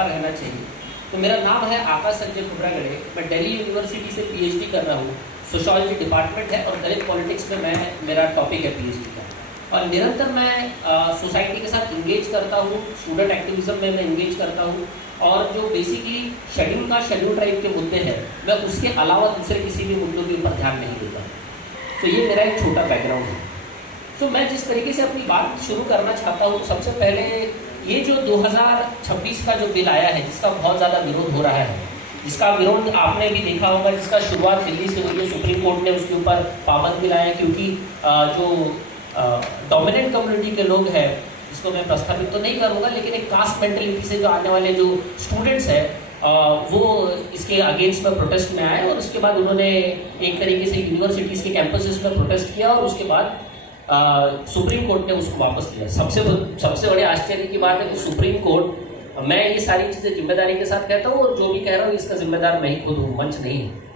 पता रहना चाहिए। तो मेरा नाम है आकाश संजय खुबरागड़े, मैं दिल्ली यूनिवर्सिटी से पीएचडी कर रहा हूँ। सोशोलॉजी डिपार्टमेंट है और दलित पॉलिटिक्स में मेरा टॉपिक है पीएचडी का। और निरंतर मैं सोसाइटी के साथ इंगेज करता हूँ, स्टूडेंट एक्टिविज्म में मैं इंगेज करता हूँ। और जो बेसिकली शेड्यूल ट्राइब के मुद्दे हैं, मैं उसके अलावा दूसरे किसी भी मुद्दों के ऊपर ध्यान नहीं देता। तो ये मेरा एक छोटा बैकग्राउंड है। तो मैं जिस तरीके से अपनी बात शुरू करना चाहता हूँ, सबसे पहले ये जो 2026 का जो बिल आया है, जिसका बहुत ज़्यादा विरोध हो रहा है, जिसका विरोध आपने भी देखा होगा, जिसका शुरुआत दिल्ली से हुई है। सुप्रीम कोर्ट ने उसके ऊपर पाबंदी लगाया क्योंकि जो डोमिनेंट कम्युनिटी के लोग हैं, जिसको मैं प्रस्तावित तो नहीं करूँगा, लेकिन एक कास्ट मेंटेलिटी से जो आने वाले जो स्टूडेंट्स हैं वो इसके अगेंस्ट में प्रोटेस्ट में आए और उसके बाद उन्होंने एक तरीके से यूनिवर्सिटीज़ के कैंपसेस में प्रोटेस्ट किया और उसके बाद सुप्रीम कोर्ट ने उसको वापस लिया। सबसे बड़े आश्चर्य की बात है कि सुप्रीम कोर्ट, मैं ये सारी चीज़ें जिम्मेदारी के साथ कहता हूँ और जो भी कह रहा हूँ इसका जिम्मेदार मैं ही खुद हूँ, मंच नहीं है।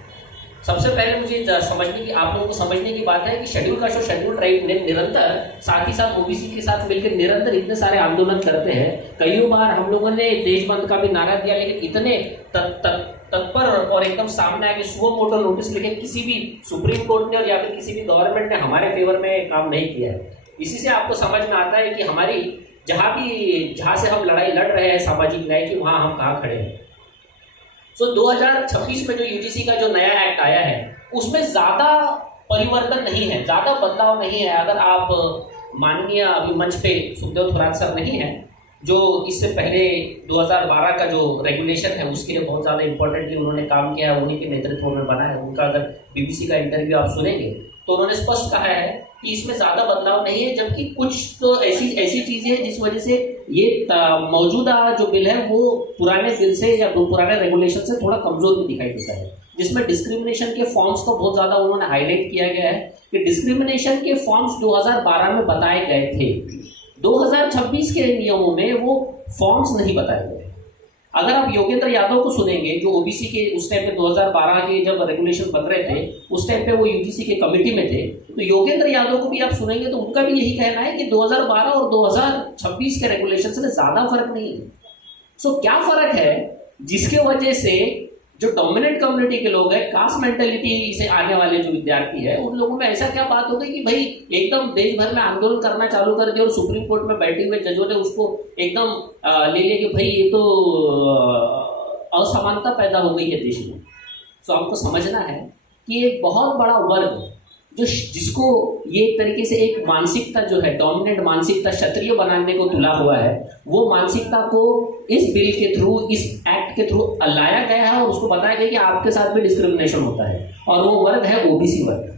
सबसे पहले मुझे समझने की, आप लोगों को समझने की बात है कि शेड्यूल कास्ट और शेड्यूल ट्राइब ने निरंतर साथ ही साथ ओबीसी के साथ मिलकर निरंतर इतने सारे आंदोलन करते हैं। कई बार हम लोगों ने देश बंद का भी नारा दिया, लेकिन इतने तत्पर और एकदम सामने आके सुओ मोटो नोटिस लेके किसी भी सुप्रीम कोर्ट ने और या फिर किसी भी गवर्नमेंट ने हमारे फेवर में काम नहीं किया है। इसी से आपको समझ में आता है कि हमारी जहाँ से हम लड़ाई लड़ रहे हैं सामाजिक न्याय की, वहाँ हम कहाँ खड़े हैं। 2026 में जो यूजीसी का जो नया एक्ट आया है, उसमें ज़्यादा परिवर्तन नहीं है, ज़्यादा बदलाव नहीं है। अगर आप माननीय अभी मंच पे सुखदेव थोराट सर नहीं है, जो इससे पहले 2012 का जो रेगुलेशन है उसके लिए बहुत ज़्यादा इंपॉर्टेंटली उन्होंने काम किया है, उन्हीं के नेतृत्व में बना है। उनका अगर बीबीसी का इंटरव्यू आप सुनेंगे तो उन्होंने स्पष्ट कहा है कि इसमें ज़्यादा बदलाव नहीं है, जबकि कुछ तो ऐसी चीज़ें हैं जिस वजह से ये मौजूदा जो बिल है वो पुराने बिल से या पुराने रेगुलेशन से थोड़ा कमज़ोर भी दिखाई देता है। जिसमें डिस्क्रिमिनेशन के फॉर्म्स को बहुत ज़्यादा उन्होंने हाईलाइट किया गया है कि डिस्क्रिमिनेशन के फॉर्म्स 2012 में बताए गए थे, 2026 के नियमों में वो फॉर्म्स नहीं बताए गए। अगर आप योगेंद्र यादव को सुनेंगे, जो ओबीसी के उस टाइम पे 2012 के जब रेगुलेशन बन रहे थे, उस टाइम पे वो यूजीसी के कमेटी में थे, तो योगेंद्र यादव को भी आप सुनेंगे तो उनका भी यही कहना है कि 2012 और 2026 के रेगुलेशन में ज़्यादा फर्क नहीं है। सो क्या फर्क है जिसके वजह से जो डोमिनेंट कम्युनिटी के लोग हैं, कास्ट मेंटेलिटी से आने वाले जो विद्यार्थी है, उन लोगों में ऐसा क्या बात हो गई कि भाई एकदम देश भर में आंदोलन करना चालू कर दिया और सुप्रीम कोर्ट में बैठे हुए जजों ने उसको एकदम ले लिया कि भाई ये तो असमानता पैदा हो गई है देश में। तो हमको समझना है कि एक बहुत बड़ा वर्ग जिसको ये एक तरीके से एक मानसिकता जो है, डोमिनेंट मानसिकता क्षत्रिय बनाने को तुला हुआ है, वो मानसिकता को इस बिल के थ्रू, इस एक्ट के थ्रू लाया गया है और उसको बताया गया कि आपके साथ भी डिस्क्रिमिनेशन होता है। और वो वर्ग है ओबीसी वर्ग।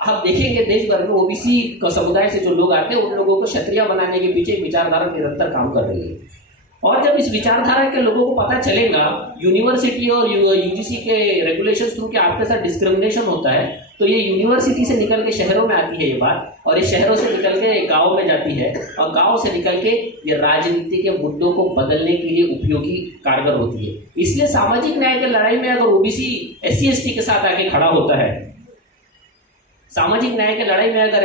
आप देखेंगे देश भर में ओबीसी का समुदाय से जो लोग आते हैं, उन लोगों को क्षत्रिय बनाने के पीछे विचारधारा निरंतर काम कर रही है। और जब इस विचारधारा के लोगों को पता चलेगा यूनिवर्सिटी और यूजीसी के रेगुलेशन थ्रू कि आपके साथ डिस्क्रिमिनेशन होता है, तो ये यूनिवर्सिटी से निकल के शहरों में आती है ये बात, और ये शहरों से निकल के गाँव में जाती है, और गाँव से निकल के ये राजनीति के मुद्दों को बदलने के लिए उपयोगी कारगर होती है। इसलिए सामाजिक न्याय की लड़ाई में अगर ओबीसी SC/ST के साथ आके खड़ा होता है, सामाजिक न्याय की लड़ाई में अगर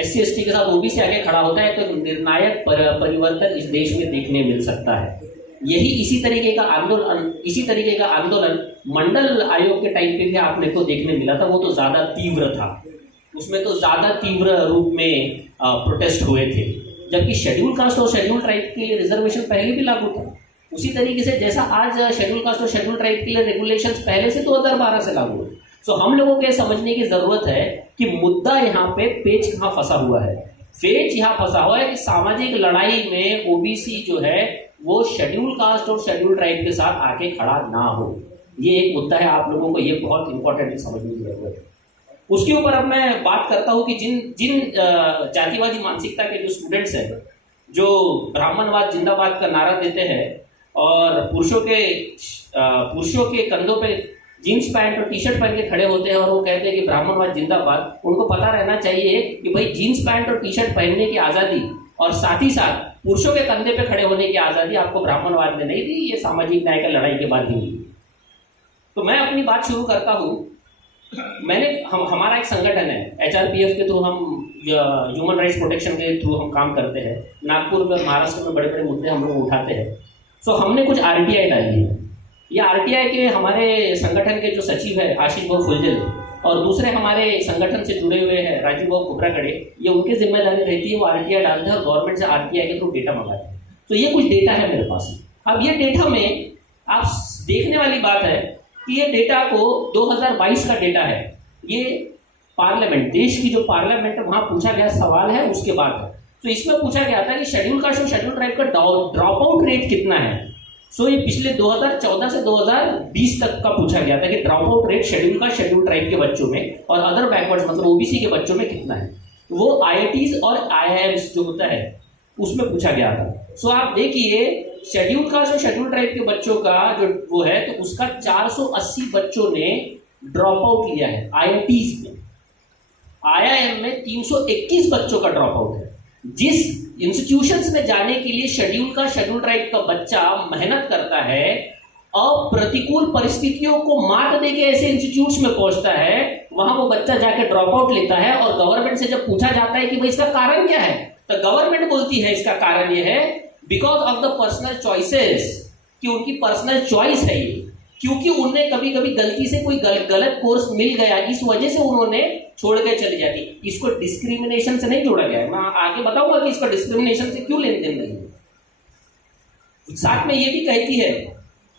SC/ST के साथ ओबीसी आगे खड़ा होता है, तो निर्णायक परिवर्तन इस देश में देखने मिल सकता है। इसी तरीके का आंदोलन मंडल आयोग के टाइम पे भी आपने को देखने मिला था। वो तो ज्यादा तीव्र था, उसमें तो ज्यादा तीव्र रूप में प्रोटेस्ट हुए थे, जबकि शेड्यूल कास्ट और शेड्यूल ट्राइब के लिए रिजर्वेशन पहले भी लागू था। उसी तरीके से जैसा आज शेड्यूल कास्ट और शेड्यूल ट्राइब के लिए रेगुलेशंस पहले से 2012 से लागू है। तो हम लोगों को समझने की जरूरत है कि मुद्दा यहाँ पे पेच कहाँ फंसा हुआ है। पेच यहाँ फंसा हुआ है कि सामाजिक लड़ाई में ओबीसी जो है वो शेड्यूल कास्ट और शेड्यूल ट्राइब के साथ आके खड़ा ना हो। ये एक मुद्दा है, आप लोगों को ये बहुत इंपॉर्टेंटली समझने की जरूरत है। उसके ऊपर अब मैं बात करता हूँ कि जिन जातिवादी मानसिकता के जो स्टूडेंट्स हैं, जो ब्राह्मणवाद जिंदाबाद का नारा देते हैं और पुरुषों के कंधों पे जीन्स पैंट और टी-शर्ट पहन के खड़े होते हैं और वो कहते हैं कि ब्राह्मणवाद जिंदाबाद, उनको पता रहना चाहिए कि भाई जीन्स पैंट और टी-शर्ट पहनने की आज़ादी और साथ ही साथ पुरुषों के कंधे पे खड़े होने की आज़ादी आपको ब्राह्मणवाद ने नहीं दी, ये सामाजिक न्याय की लड़ाई के बाद ही मिली। तो मैं अपनी बात शुरू करता हूँ। हमारा एक संगठन है, HRPF के थ्रू हम ह्यूमन राइट्स प्रोटेक्शन के थ्रू हम काम करते हैं। नागपुर में, महाराष्ट्र में बड़े बड़े मुद्दे हम लोग उठाते हैं। सो हमने कुछ आरटीआई डाली है। ये आरटीआई के हमारे संगठन के जो सचिव है आशीष भाऊ फुलझेले और दूसरे हमारे संगठन से जुड़े हुए हैं राजीव भाऊ कुबरागड़े, ये उनकी जिम्मेदारी रहती है, वो आरटीआई डालते हैं और गवर्नमेंट से आरटीआई के थ्रू डेटा मंगाते हैं। तो ये कुछ डेटा है मेरे पास। अब ये डेटा में आप देखने वाली बात है कि ये डेटा को 2022 का डेटा है, ये पार्लियामेंट, देश की जो पार्लियामेंट है वहां पूछा गया सवाल है, उसके बाद है। तो इसमें पूछा गया था कि शेड्यूल कास्ट और शेड्यूल ट्राइब का ड्रॉप आउट रेट कितना है। सो ये पिछले 2014 से 2020 तक का पूछा गया था कि drop out rate schedule caste schedule tribe के बच्चों में और अदर बैकवर्ड्स मतलब ओबीसी के बच्चों में कितना है। वो आईआईटीज और आईआईएम्स जो होता है उसमें पूछा गया था। सो आप देखिए शेड्यूल कास्ट और शेड्यूल ट्राइब के बच्चों का जो वो है तो उसका 480 बच्चों ने ड्रॉप आउट लिया है आईआईटीज में। आईआईएम में 321 बच्चों का ड्रॉप आउट है। जिस इंस्टीट्यूशंस में जाने के लिए शेड्यूल का शेड्यूल ट्राइब का बच्चा मेहनत करता है, अप्रतिकूल परिस्थितियों को मात देके ऐसे इंस्टीट्यूट्स में पहुंचता है, वहां वो बच्चा जाके ड्रॉप आउट लेता है और गवर्नमेंट से जब पूछा जाता है कि भाई इसका कारण क्या है, तो गवर्नमेंट बोलती है इसका कारण ये है because of the personal choices, कि उनकी पर्सनल चॉइस है ये, क्योंकि उन्हें कभी कभी गलती से कोई गलत कोर्स मिल गया, इस वजह से उन्होंने छोड़ के चली जाती। इसको डिस्क्रिमिनेशन से नहीं जोड़ा गया है, मैं आगे बताऊंगा कि इसका डिस्क्रिमिनेशन से क्यों लेन देन नहीं है। साथ में ये भी कहती है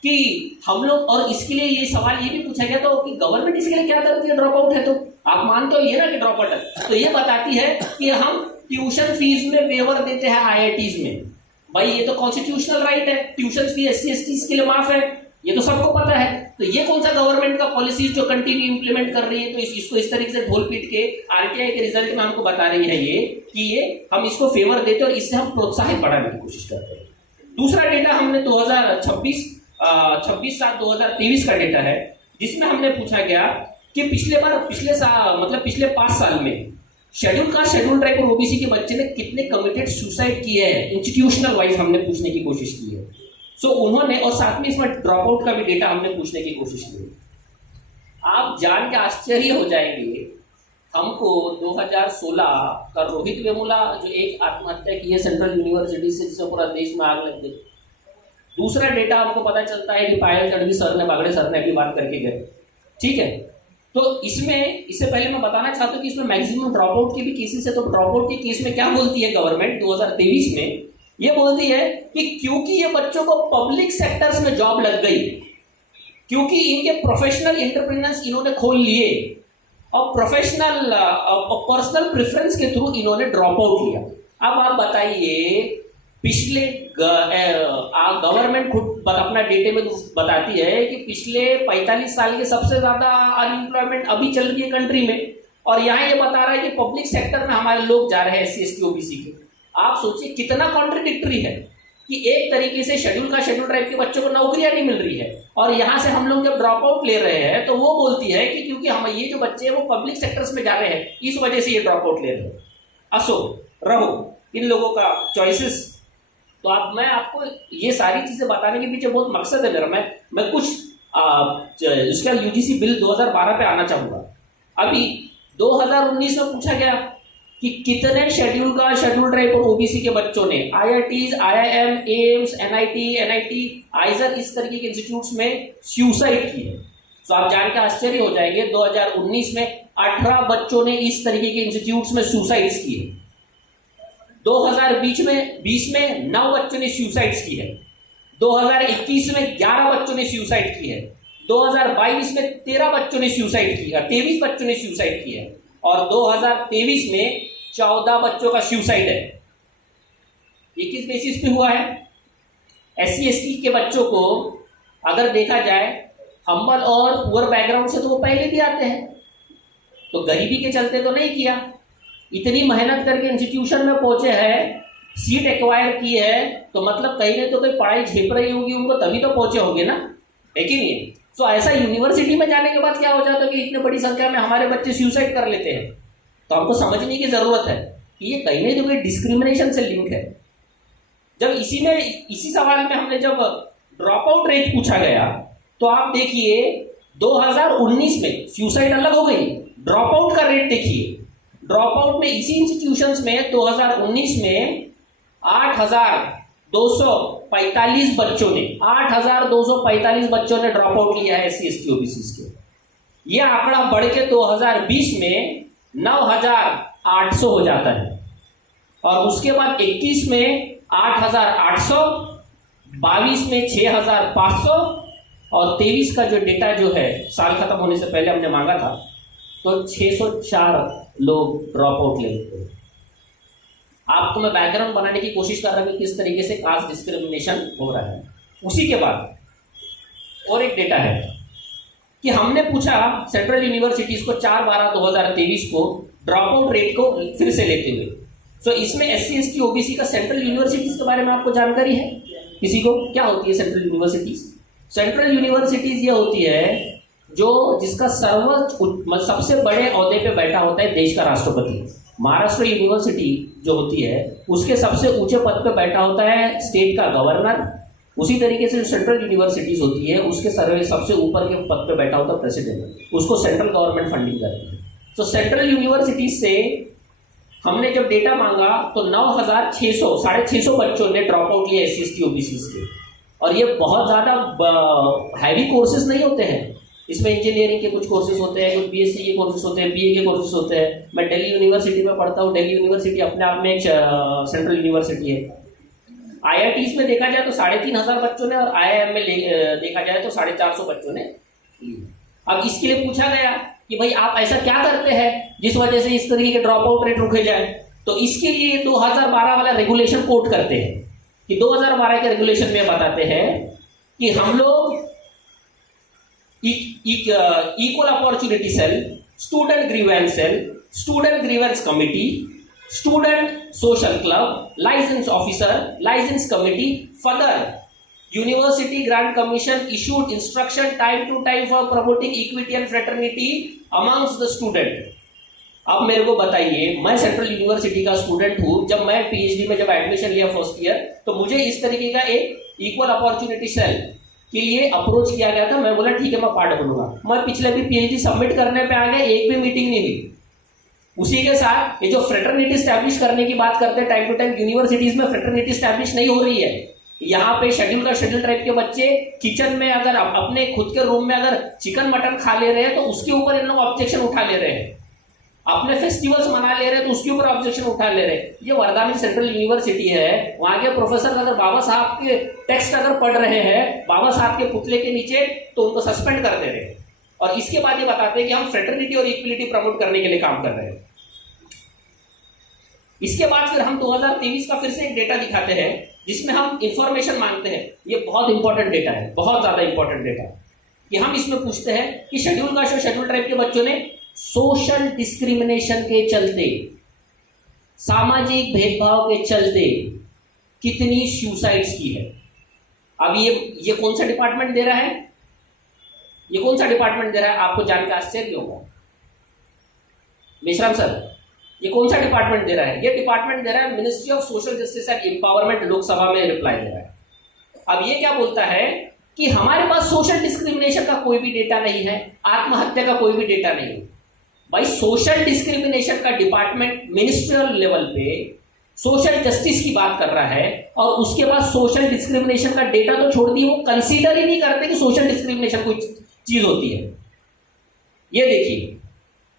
कि हम लोग, और इसके लिए ये सवाल ये भी पूछा गया तो कि गवर्नमेंट इसके लिए क्या करती है, ड्रॉप आउट है तो आप मानते हो ये ना कि ड्रॉप आउट है, तो ये बताती है कि हम ट्यूशन फीस में वेवर देते हैं आईआईटीज में। भाई ये तो कॉन्स्टिट्यूशनल राइट है, ट्यूशन फीस एससी एसटी के लिए माफ है, ये तो सबको पता है। तो ये कौन सा गवर्नमेंट का पॉलिसी जो कंटिन्यू इंप्लीमेंट कर रही है, तो इसको इस तरीके से ढोल पीट के आरटीआई के रिजल्ट में हमको बता रही है ये कि ये हम इसको फेवर देते हैं और इससे हम प्रोत्साहित बढ़ाने की कोशिश करते हैं। दूसरा डेटा हमने 26/7/2023 का डेटा है, जिसमें हमने पूछा गया कि पिछले 5 साल में शेड्यूल कास्ट शेड्यूल ट्राइब और ओबीसी के बच्चे ने कितने कमिटेड सुसाइड किए हैं, इंस्टीट्यूशनल वाइज हमने पूछने की कोशिश की है। सो उन्होंने, और साथ में इसमें ड्रॉप आउट का भी डेटा हमने पूछने की कोशिश की। आप जान के आश्चर्य हो जाएंगे, हमको 2016 का रोहित वेमुला जो एक आत्महत्या की है सेंट्रल यूनिवर्सिटी से, जिससे पूरा देश में आग लग गई। दूसरा डेटा हमको पता चलता है कि पायल तड़वी सर ने, बागड़े सर ने अभी बात करके गए, ठीक है। तो इसमें, इससे पहले मैं बताना चाहता हूं कि इसमें मैक्सिमम ड्रॉप आउट के भी केसेस है। तो ड्रॉप आउट के केस में क्या बोलती है गवर्नमेंट 2023 में, ये बोलती है कि क्योंकि ये बच्चों को पब्लिक सेक्टर्स में जॉब लग गई, क्योंकि इनके प्रोफेशनल एंटरप्रेन्योर्स इन्होंने खोल लिए और प्रोफेशनल पर्सनल प्रेफरेंस के थ्रू इन्होंने ड्रॉप आउट लिया। अब आप बताइए, पिछले गवर्नमेंट खुद अपना डेटे में बताती है कि पिछले 45 साल के सबसे ज्यादा अनएम्प्लॉयमेंट अभी चल रही है कंट्री में, और यहाँ ये बता रहा है कि पब्लिक सेक्टर में हमारे लोग जा रहे हैं एससी एसटी ओबीसी के। आप सोचिए कितना कॉन्ट्रडिक्टरी है कि एक तरीके से शेड्यूल का शेड्यूल ट्राइब के बच्चों को नौकरियां नहीं मिल रही है, और यहां से हम लोग जब ड्रॉप आउट ले रहे हैं तो वो बोलती है कि क्योंकि हम ये जो बच्चे हैं वो पब्लिक सेक्टर्स में जा रहे हैं, इस वजह से ये ड्रॉप आउट ले रहे हैं। असो रहो इन लोगों का चॉइसेस। तो मैं आपको ये सारी चीजें बताने के पीछे बहुत मकसद है मेरा। मैं कुछ इसका यूजीसी बिल 2012 पे आना चाहूंगा। अभी 2019 में पूछा गया कि कितने शेड्यूल का शेड्यूल ट्राइब और ओबीसी के बच्चों ने आईआईटीज, आईआईएम, एम्स, एनआईटी, आइजर इस तरीके के इंस्टीट्यूट्स में सुसाइड किए। तो आप जान के आश्चर्य हो जाएंगे, 2019 में 18 बच्चों ने इस तरीके के इंस्टीट्यूट्स में सुसाइड्स किए। 2020 में 9 बच्चों ने सुसाइड्स की है। 2021 में 11 बच्चों ने सुसाइड की है। 2022 में 13 बच्चों ने सुसाइड की है, 23 बच्चों ने सुसाइड की है, और 2023 में 14 बच्चों का सुसाइड है। ये किस बेसिस पे हुआ है? एससी एसटी के बच्चों को अगर देखा जाए हम्बल और पुअर बैकग्राउंड से तो वो पहले भी आते हैं, तो गरीबी के चलते तो नहीं किया, इतनी मेहनत करके इंस्टीट्यूशन में पहुंचे हैं, सीट एक्वायर की है, तो मतलब कहीं ना तो कोई पढ़ाई झेप रही होगी उनको, तभी तो पहुंचे होंगे ना, है कि नहीं? तो ऐसा यूनिवर्सिटी में जाने के बाद क्या हो जाता है कि इतनी बड़ी संख्या में हमारे बच्चे सुसाइड कर लेते हैं। तो हमको समझने की जरूरत है कि ये कहीं ना कहीं डिस्क्रिमिनेशन से लिंक है। जब इसी सवाल में हमने जब ड्रॉप आउट रेट पूछा गया, तो आप देखिए 2019 में सुसाइड अलग हो गई, ड्रॉप आउट का रेट देखिए। ड्रॉप आउट में इसी इंस्टीट्यूशंस में 2019 में 8,200 8,245 बच्चों ने 8,245 बच्चों ने ड्रॉप आउट लिया है SC ST OBC के। ये आंकड़ा बढ़ के 2020 में 9,800 हो जाता है और उसके बाद 21 में 8,800, 22 में 6,500 और 23 का जो डेटा जो है साल खत्म होने से पहले हमने मांगा था तो 604 लोग ड्रॉप आउट ले लेते हैं। आपको मैं बैकग्राउंड बनाने की कोशिश कर रहा हूं कि किस तरीके से कास्ट डिस्क्रिमिनेशन हो रहा है। उसी के बाद और एक डेटा है कि हमने पूछा सेंट्रल यूनिवर्सिटीज को 4/12/2023 को ड्रॉप आउट रेट को फिर से लेते हुए। तो इसमें SC ST OBC का सेंट्रल यूनिवर्सिटीज के बारे में आपको जानकारी है किसी को? क्या होती है सेंट्रल यूनिवर्सिटीज? सेंट्रल यूनिवर्सिटीज ये होती है जो जिसका सर्वोच्च सबसे बड़े ओहदे पे बैठा होता है देश का राष्ट्रपति। महाराष्ट्र यूनिवर्सिटी जो होती है उसके सबसे ऊंचे पद पे बैठा होता है स्टेट का गवर्नर। उसी तरीके से जो सेंट्रल यूनिवर्सिटीज होती है उसके सबसे ऊपर के पद पे बैठा होता है प्रेसिडेंट। उसको सेंट्रल गवर्नमेंट फंडिंग करती है। तो सेंट्रल यूनिवर्सिटीज से हमने जब डेटा मांगा तो 9,600 650 बच्चों ने ड्रॉप आउट लिया SC ST OBC के। और ये बहुत ज्यादा हैवी कोर्सेज नहीं होते हैं, इसमें इंजीनियरिंग के कुछ कोर्सेज होते हैं, कुछ BSc के कोर्सेज होते हैं, BA के कोर्सेज होते हैं। मैं दिल्ली यूनिवर्सिटी में पढ़ता हूँ। दिल्ली यूनिवर्सिटी अपने आप में एक सेंट्रल यूनिवर्सिटी है। IITs में देखा जाए तो 3,500 बच्चों ने और IIM में देखा जाए तो 450 बच्चों ने। अब इसके लिए पूछा गया कि भाई आप ऐसा क्या करते हैं जिस वजह से इस तरीके के ड्रॉप आउट रेट रुके जाए। तो इसके लिए 2012 वाला रेगुलेशन कोट करते हैं कि 2012 के रेगुलेशन में बताते हैं कि हम लोग equal opportunity cell, student grievance cell, student grievance committee, student social club, licence officer, licence committee, further university grant commission issued instruction time to time for promoting equity and fraternity amongst the student. अब मेरे को बताइए, मैं central university का student हूं। जब मैं PhD में जब एडमिशन लिया फर्स्ट ईयर तो मुझे इस तरीके का एक इक्वल अपॉर्चुनिटी सेल के लिए अप्रोच किया गया था। मैं बोला ठीक है मैं पार्ट बनूंगा। मैं पिछले भी PhD सबमिट करने पे आ गया, एक भी मीटिंग नहीं हुई। उसी के साथ ये जो फ्रेटर्निटी स्टैब्लिश करने की बात करते हैं टाइम टू टाइम, यूनिवर्सिटीज में फ्रेटर्निटी स्टैब्लिश नहीं हो रही है। यहाँ पे शेड्यूल ट्राइब के बच्चे किचन में अगर अपने खुद के रूम में अगर चिकन मटन खा ले रहे हैं तो उसके ऊपर इन लोग ऑब्जेक्शन उठा ले रहे हैं। अपने फेस्टिवल्स मना ले रहे हैं तो उसके ऊपर ऑब्जेक्शन उठा ले रहे हैं। ये वर्धा में सेंट्रल यूनिवर्सिटी है, वहां के प्रोफेसर अगर बाबा साहब के टेक्स्ट अगर पढ़ रहे हैं बाबा साहब के पुतले के नीचे तो उनको सस्पेंड कर दे रहे हैं। और इसके बाद ये बताते हैं कि हम फ्रेटर्निटी और इक्वलिटी प्रमोट करने के लिए काम कर रहे हैं। इसके बाद फिर हम 2023 का फिर से एक डेटा दिखाते हैं जिसमें हम इंफॉर्मेशन मांगते हैं। ये बहुत इंपॉर्टेंट डेटा है, बहुत ज्यादा इंपॉर्टेंट डेटा कि हम इसमें पूछते हैं कि शेड्यूल कास्ट और शेड्यूल ट्राइब के बच्चों ने सोशल डिस्क्रिमिनेशन के चलते, सामाजिक भेदभाव के चलते कितनी सुसाइड्स की है। अब ये कौन सा डिपार्टमेंट दे रहा है? ये कौन सा डिपार्टमेंट दे रहा है? आपको जानकर आश्चर्य होगा। मेश्राम सर, ये कौन सा डिपार्टमेंट दे रहा है? ये डिपार्टमेंट दे रहा है ministry of social justice and empowerment. Lok Sabha में रिप्लाई दे रहा है। अब ये क्या बोलता है कि हमारे पास सोशल डिस्क्रिमिनेशन का कोई भी डेटा नहीं है, आत्महत्या का कोई भी डेटा नहीं है। भाई सोशल डिस्क्रिमिनेशन का डिपार्टमेंट मिनिस्ट्रियल लेवल पे सोशल जस्टिस की बात कर रहा है और उसके बाद सोशल डिस्क्रिमिनेशन का डेटा तो छोड़ दिए, वो कंसीडर ही नहीं करते कि सोशल डिस्क्रिमिनेशन कोई चीज होती है। ये देखिए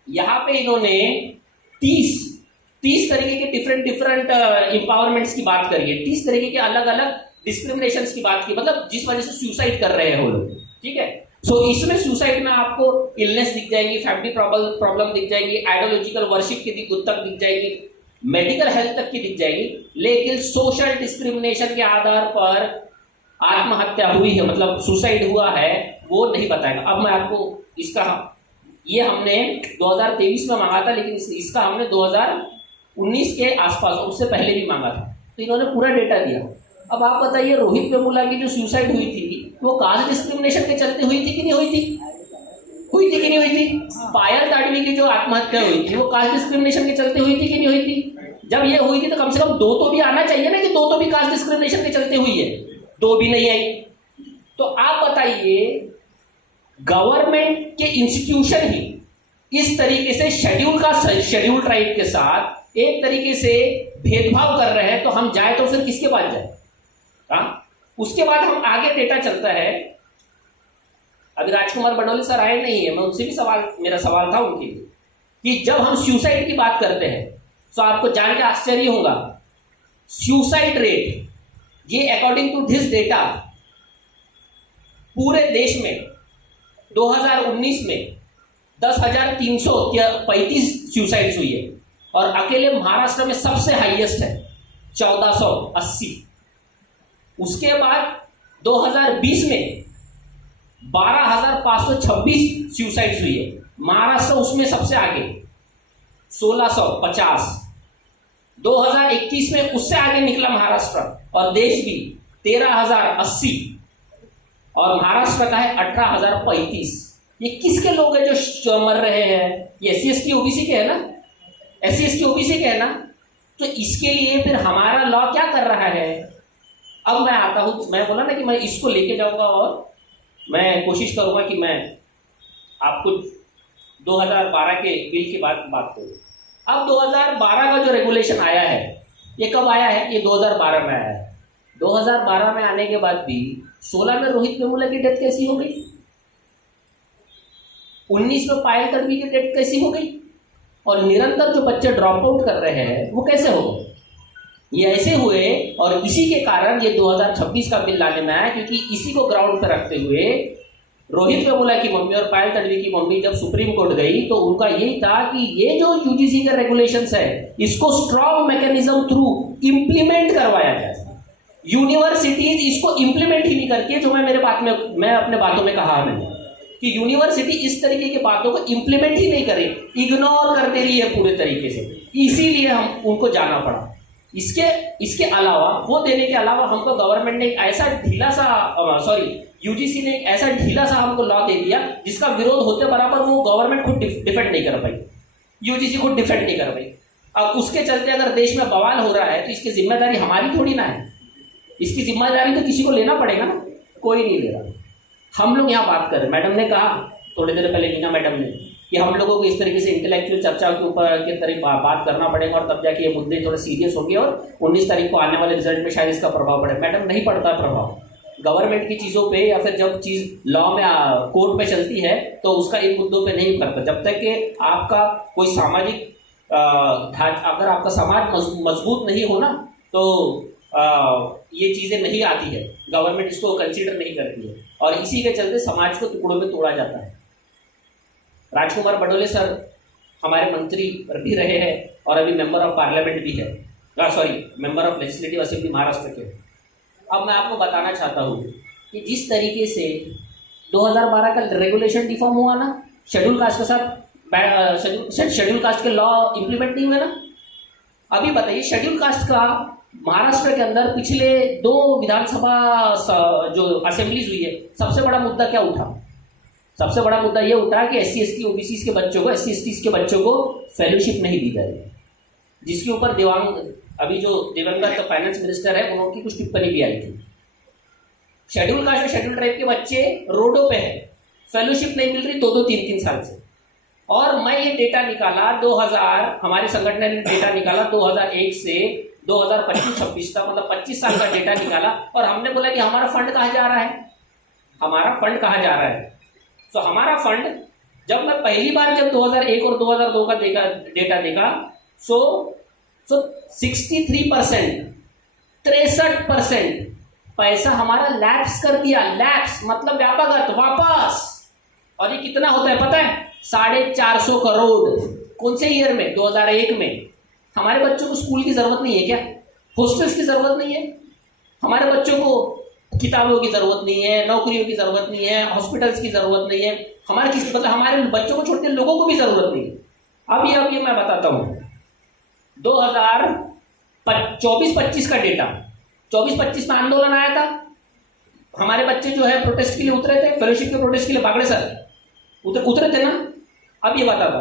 यहां पे इन्होंने 30 तरीके के डिफरेंट एम्पावरमेंट्स की बात करी है। 30 तरीके के अलग अलग डिस्क्रिमिनेशन की बात की, मतलब जिस वजह से सुसाइड कर रहे हैं वो लोग। ठीक है, सो इसमें सुसाइड में आपको इलनेस दिख जाएगी, फैमिली प्रॉब्लम दिख जाएगी, आइडियोलॉजिकल वर्शिप की तक दिख जाएगी, मेडिकल हेल्थ तक की दिख जाएगी। लेकिन सोशल डिस्क्रिमिनेशन के आधार पर आत्महत्या हुई है, मतलब सुसाइड हुआ है, वो नहीं बताएगा। अब मैं आपको इसका, ये हमने 2023 में मांगा था, लेकिन इसका हमने 2019 के आसपास, उससे पहले भी मांगा था। तो इन्होंने पूरा डेटा दिया। अब आप बताइए रोहित वेमुला की जो सुसाइड हुई थी वो कास्ट डिस्क्रिमिनेशन के चलते हुई थी कि नहीं हुई थी? हुई थी कि नहीं हुई थी? पायल ताडवी की जो आत्महत्या हुई थी वो कास्ट डिस्क्रिमिनेशन के चलते हुई थी कि नहीं हुई थी? जब ये हुई थी तो कम से कम 2 तो भी आना चाहिए ना कि 2 तो भी कास्ट डिस्क्रिमिनेशन के चलते हुई है, 2 भी नहीं आई। तो आप बताइए गवर्नमेंट के इंस्टीट्यूशन ही इस तरीके से शेड्यूल ट्राइब के साथ एक तरीके से भेदभाव कर रहे हैं, तो हम जाए तो फिर किसके पास जाए? उसके बाद हम आगे डेटा चलता है। अभी राजकुमार बडोले सर आए नहीं है, मैं उनसे भी मेरा सवाल था उनके लिए कि जब हम सुसाइड की बात करते हैं तो आपको जान के आश्चर्य होगा, सुसाइड रेट ये अकॉर्डिंग टू दिस डेटा पूरे देश में 2019 में 10,335 सुसाइड्स हुई है और अकेले महाराष्ट्र में सबसे हाईएस्ट है 1480। उसके बाद 2020 में 12,526 सुसाइड्स हुई है, महाराष्ट्र उसमें सबसे आगे 1650। 2021 में उससे आगे निकला महाराष्ट्र और देश भी 13,080 और महाराष्ट्र का है 18,035। ये किसके लोग हैं जो मर रहे हैं? ये SC/ST OBC के है ना, SC/ST OBC के है ना। तो इसके लिए फिर हमारा लॉ क्या कर रहा है? अब मैं आता हूं, मैं बोला ना कि मैं इसको लेके जाऊंगा और मैं कोशिश करूंगा कि मैं आपको 2012 के बिल की बात करूं। अब 2012 का जो रेगुलेशन आया है, ये कब आया है? ये 2012 में आया है। 2012 में आने के बाद भी 16 में रोहित वेमुला की डेथ कैसी हो गई, 19 में पायल तडवी की डेथ कैसी हो गई, और निरंतर जो बच्चे ड्रॉप आउट कर रहे हैं वो कैसे हो गए? ये ऐसे हुए और इसी के कारण ये 2026 का बिल लाने में आया, क्योंकि इसी को ग्राउंड पर रखते हुए रोहित वेमुला की मम्मी और पायल तडवी की मम्मी जब सुप्रीम कोर्ट गई तो उनका यही था कि ये जो यूजीसी के रेगुलेशंस है इसको स्ट्रॉन्ग मैकेनिज्म थ्रू इंप्लीमेंट करवाया जाए। यूनिवर्सिटीज इसको इंप्लीमेंट ही नहीं करती, जो मैं अपने बातों में कहा मैंने कि यूनिवर्सिटी इस तरीके की बातों को इंप्लीमेंट ही नहीं करे, इग्नोर कर दे रही है पूरे तरीके से, इसीलिए हम उनको जाना पड़ा। इसके अलावा वो देने के अलावा हमको गवर्नमेंट ने एक ऐसा ढीला सा यूजीसी ने एक ऐसा ढीला सा हमको लॉ दे दिया जिसका विरोध होते बराबर वो गवर्नमेंट खुद डिफेंड नहीं कर पाई, यूजीसी खुद डिफेंड नहीं कर पाई। अब उसके चलते अगर देश में बवाल हो रहा है तो इसकी जिम्मेदारी हमारी थोड़ी ना है, इसकी जिम्मेदारी तो किसी को लेना पड़ेगा ना, कोई नहीं ले रहा। हम लोग यहाँ बात कर रहे, मैडम ने कहा थोड़ी देर पहले, मीना मैडम ने, कि हम लोगों को इस तरीके से इंटेलेक्चुअल चर्चा के ऊपर के तरीके बात करना पड़ेगा और तब जाके ये मुद्दे थोड़े सीरियस होंगे और 19 तारीख को आने वाले रिजल्ट में शायद इसका प्रभाव पड़े। मैडम नहीं पड़ता प्रभाव गवर्नमेंट की चीज़ों पे, या फिर जब चीज़ लॉ में कोर्ट में चलती है तो उसका इन मुद्दों पे नहीं करता। जब तक कि आपका कोई सामाजिक अगर आपका समाज मजबूत नहीं हो ना तो ये चीज़ें नहीं आती है, गवर्नमेंट इसको कंसीडर नहीं करती है और इसी के चलते समाज को टुकड़ों में तोड़ा जाता है। राजकुमार बडोले सर हमारे मंत्री भी रहे हैं और अभी मेंबर ऑफ पार्लियामेंट भी है, member of legislative assembly Maharashtra के। अब मैं आपको बताना चाहता हूँ कि जिस तरीके से 2012 का रेगुलेशन डिफॉर्म हुआ ना, शेड्यूल कास्ट के साथ शेड्यूल कास्ट के लॉ इंप्लीमेंट नहीं हुए ना। अभी बताइए, शेड्यूल कास्ट का महाराष्ट्र के अंदर पिछले 2 विधानसभा जो असेंबलीज हुई है, सबसे बड़ा मुद्दा क्या उठा? सबसे बड़ा मुद्दा ये उठा कि SC/ST OBC के बच्चों को, SC/ST के बच्चों को फेलोशिप नहीं दी गई, जिसके ऊपर अभी जो दिवंगत फाइनेंस मिनिस्टर है उनकी कुछ टिप्पणी भी आई थी। शेड्यूल कास्ट और शेड्यूल ट्राइब के बच्चे रोडों पे हैं, फेलोशिप नहीं मिल रही 2-2, 3-3 साल से। और मैं ये डेटा निकाला 2000, हमारे संगठन ने डेटा निकाला 2001 से 2025-26 तक, मतलब 25 साल का डेटा निकाला और हमने बोला कि हमारा फंड कहाँ जा रहा है, हमारा फंड कहाँ जा रहा है। तो हमारा फंड, जब मैं पहली बार जब 2001 और 2002 का डेटा देखा, सो 63%, 63% पैसा हमारा लैप्स कर दिया। लैप्स मतलब व्यापक वापस। और ये कितना होता है पता है? 450 करोड़। कौन से ईयर में? 2001 में। हमारे बच्चों को स्कूल की जरूरत नहीं है क्या? हॉस्टल्स की जरूरत नहीं है? हमारे बच्चों को किताबों की जरूरत नहीं है, नौकरियों की जरूरत नहीं है, हॉस्पिटल्स की जरूरत नहीं है, हमारे बच्चों को छोटे लोगों को भी जरूरत नहीं है। अब ये मैं बताता हूं 2024-25 का डेटा। 24-25 में आंदोलन आया था, हमारे बच्चे जो है प्रोटेस्ट के लिए उतरे थे, फेलोशिप के प्रोटेस्ट के लिए बागड़े सर उतरे थे ना। अब ये बताता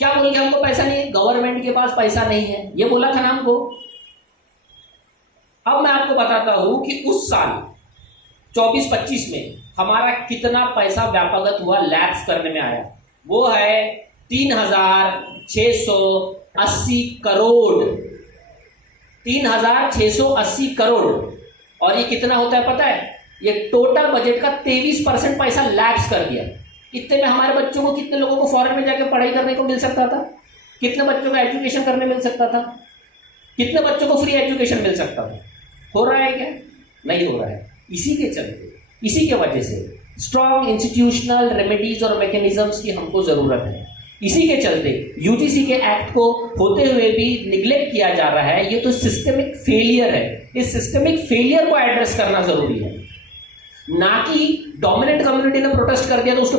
क्या बोल के हमको पैसा नहीं है, गवर्नमेंट के पास पैसा नहीं है, ये बोला था ना हमको। अब मैं आपको बताता हूं कि उस साल 24-25 में हमारा कितना पैसा व्यापक हुआ, लैप्स करने में आया। वो है 3,680 करोड़। 3,680 करोड़। और ये कितना होता है पता है? ये टोटल बजट का 23% पैसा लैप्स कर दिया। इतने में हमारे बच्चों को, कितने लोगों को फॉरेन में जाकर पढ़ाई करने को मिल सकता था? कितने बच्चों को एजुकेशन करने मिल सकता था? कितने बच्चों को फ्री एजुकेशन मिल सकता था? हो रहा है क्या? नहीं हो रहा है। इसी के चलते, इसी के वजह से स्ट्रॉन्ग इंस्टीट्यूशनल रेमेडीज और मैकेनिज्म्स की हमको जरूरत है। इसी के चलते यूजीसी के एक्ट को होते हुए भी निग्लेक्ट किया जा रहा है। ये तो सिस्टमिक फेलियर है। इस सिस्टमिक फेलियर को एड्रेस करना जरूरी है, ना कि डोमिनेंट कम्युनिटी ने प्रोटेस्ट कर दिया तो उसके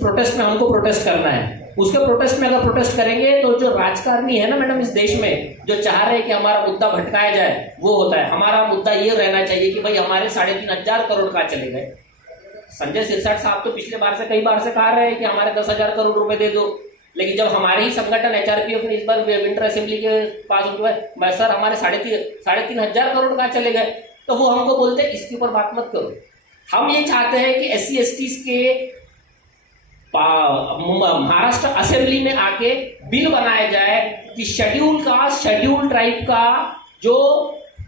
प्रोटेस्ट में हमको प्रोटेस्ट करना है। उसके प्रोटेस्ट में अगर प्रोटेस्ट करेंगे तो जो राजकारणी है ना मैडम इस देश में, जो चाह रहे हैं कि हमारा मुद्दा भटकाया जाए, वो होता है। हमारा मुद्दा ये रहना चाहिए कि भाई हमारे 3,500 करोड़ कहाँ चले गए। संजय सिरसाट साहब तो पिछले बार से कई बार से कहा रहे हैं कि हमारे 10,000 करोड़ रुपए दे दो, लेकिन जब हमारे ही संगठन एचआरपीएफ ने इस बार विंटर असेंबली के पास मैं सर हमारे 3,500 करोड़ कहाँ चले गए, तो वो हमको बोलते हैं इसके ऊपर बात मत करो। हम ये चाहते हैं कि SC STs के महाराष्ट्र असेंबली में आके बिल बनाया जाए कि शेड्यूल कास्ट शेड्यूल ट्राइब का जो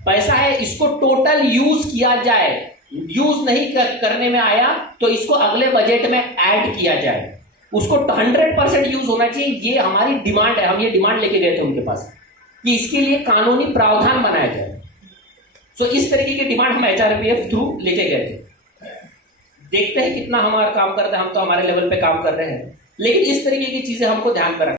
पैसा है इसको टोटल यूज किया जाए। यूज नहीं करने में आया तो इसको अगले बजट में ऐड किया जाए। उसको 100% यूज होना चाहिए। ये हमारी डिमांड है। हम ये डिमांड लेके गए थे उनके पास कि इसके लिए कानूनी प्रावधान बनाया जाए। सो इस तरीके की डिमांड हम HRPF थ्रू लेके गए थे। देखते हैं कितना हमारा काम करते हैं। हम तो हमारे लेवल पे काम कर रहे हैं, लेकिन इस तरीके की चीजें हमको ध्यान पर